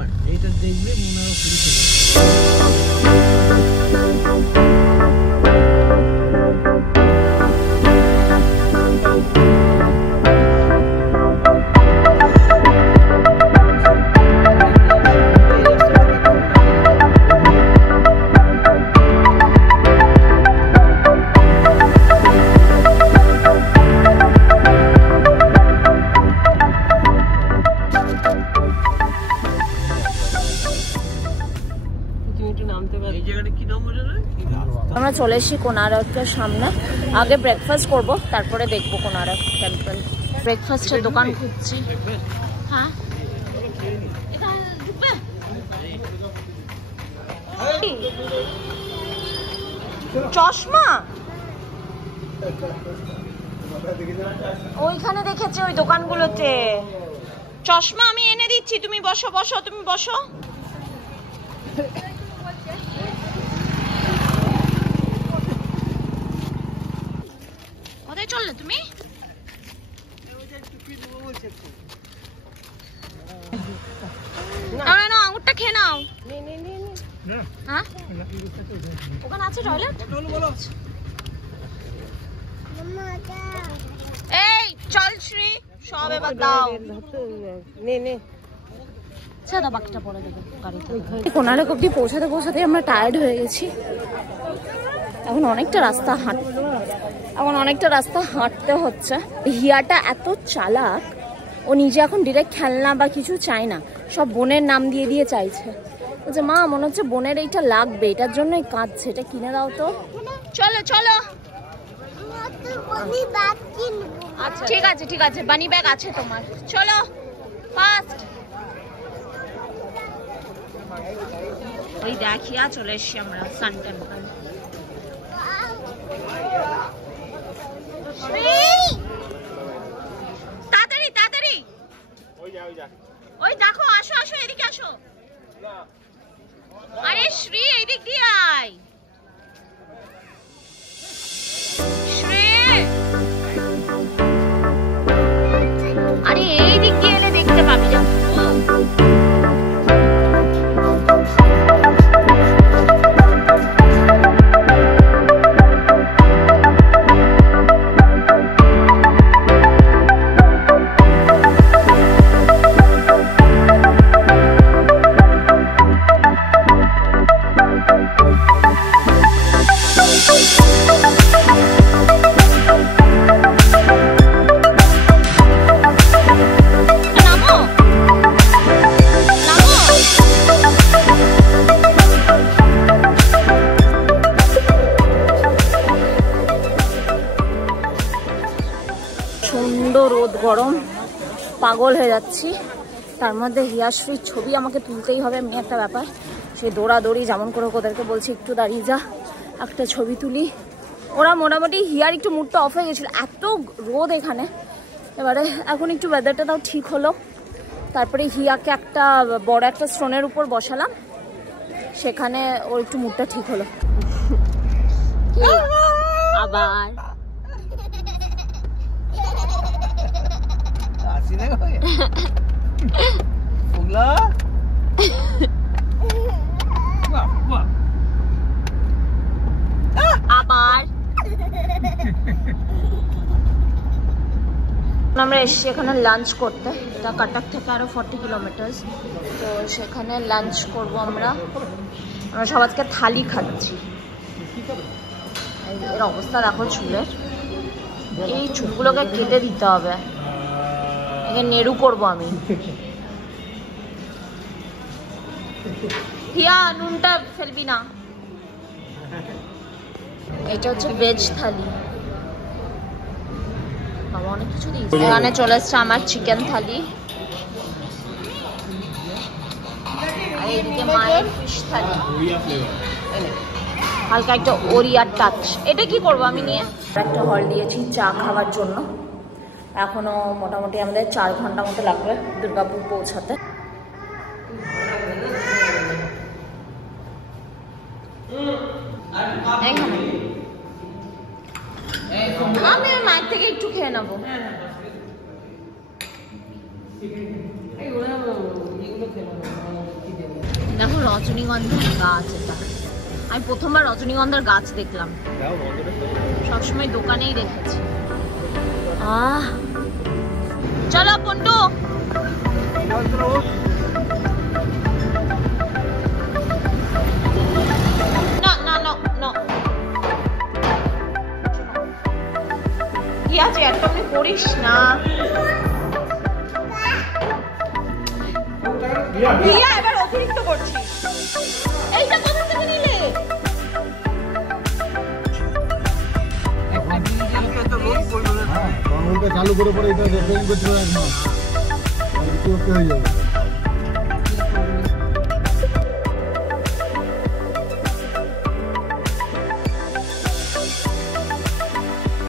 ব্যাপার, এটা দেখবে মনে হয় পুরো আমরা চলে এসেছি কোনারকের সামনে। আগে ব্রেকফাস্ট করব, তারপরে দেখবো কোনারক টেম্পল। ব্রেকফাস্টের দোকান খুঁজছি। হ্যাঁ চশমা ওইখানে দেখেছি, ওই দোকানগুলোতে চশমা আমি এনে দিচ্ছি, তুমি বসো বসো, তুমি বসো। কোথায় চললে তুমি? না না আঙুরটা খেয়ে নাও। হ্যাঁ ওখানে আছে টয়লেট? এই চল শ্রী, সব এবার দাও। বাকিটা পরে দেবো গাড়িতে। কোনারক অব্দি পৌঁছাতে পৌঁছাতে আমরা টায়ার্ড হয়ে গেছি। এখন অনেকটা রাস্তা হাঁটতে হচ্ছে। হিয়াটা এত চালাক, ও নিজে এখন ডিরেক্ট খেলনা বা কিছু চায় না, সব বোনের নাম দিয়ে দিয়ে চাইছে। বলছে মা মনে হচ্ছে বোনের এইটা লাগবে, এটার জন্যই কাঁদছে, এটা কিনে দাও তো। চলো চলো আচ্ছা ঠিক আছে ঠিক আছে, বানি ব্যাগ আছে তোমার, চলো ফাস্ট। ওই দেখিয়া চলে এসছি আমরা সান টেম্পল। তাড়াতাড়ি তাড়াতাড়ি, ওই দেখো, আসো আসো এদিকে আসো। আরে শ্রী এইদিক দিয়ে আয়। শ্রী আরে এইদিক দিয়ে এলে দেখতে পাবি। রোদ গরম, পাগল হয়ে যাচ্ছি। তার মধ্যে হিয়াশ্রীর ছবি আমাকে তুলতেই হবে, এমনি একটা ব্যাপার। সে দৌড়াদৌড়ি যেমন করে ওদেরকে বলছি একটু দাঁড়িয়ে যা, একটা ছবি তুলি। ওরা মোটামুটি, হিয়ার একটু মুডটা অফ হয়ে গেছিলো, এত রোদ এখানে। এবারে এখন একটু ওয়েদারটা তাও ঠিক হলো। তারপরে হিয়াকে একটা বড় একটা স্টোনের উপর বসালাম, সেখানে ওর একটু মুডটা ঠিক হলো। আবার আমরা এসছি এখানে লাঞ্চ করতে। এটা কাটাক থেকে আরো 40 কিলোমিটার, তো সেখানে লাঞ্চ করব আমরা। সব আজকে থালি খাচ্ছি। এর অবস্থা দেখো চুলের, এই চুলগুলোকে কেটে দিতে হবে, একে নেড়ু করবো আমি। হিয়া নুনটা ফেলবি না। এটা হচ্ছে ভেজ থালি, বাবা অনেক কিছু দিয়েছে। এখানে চলে এসছে আমার চিকেন থালি, আর এইদিকে মায়ের ফিশ থালি, হালকা একটা ওরিয়ার টাচ। এটা কি করবো আমি নিয়ে? একটা হল দিয়েছি চা খাওয়ার জন্য। এখনো মোটামুটি আমাদের 4 ঘন্টা মতো লাগবে দুর্গাপুর পৌঁছাতে। আমি মায়ের থেকে একটু খেয়ে নেবো। দেখো রজনীগন্ধার গাছ, এটা আমি প্রথমবার রজনীগন্ধার গাছ দেখলাম, সবসময় দোকানেই দেখেছি। চলো পন্টু, না না না না কি আছে একদম করিস না। এবার অতিরিক্ত করছিস, এইটা কোথা থেকে নিলে? চালু করে পরে এটা রেকর্ডিং করতে হবে, একদম হয়ে যাবে।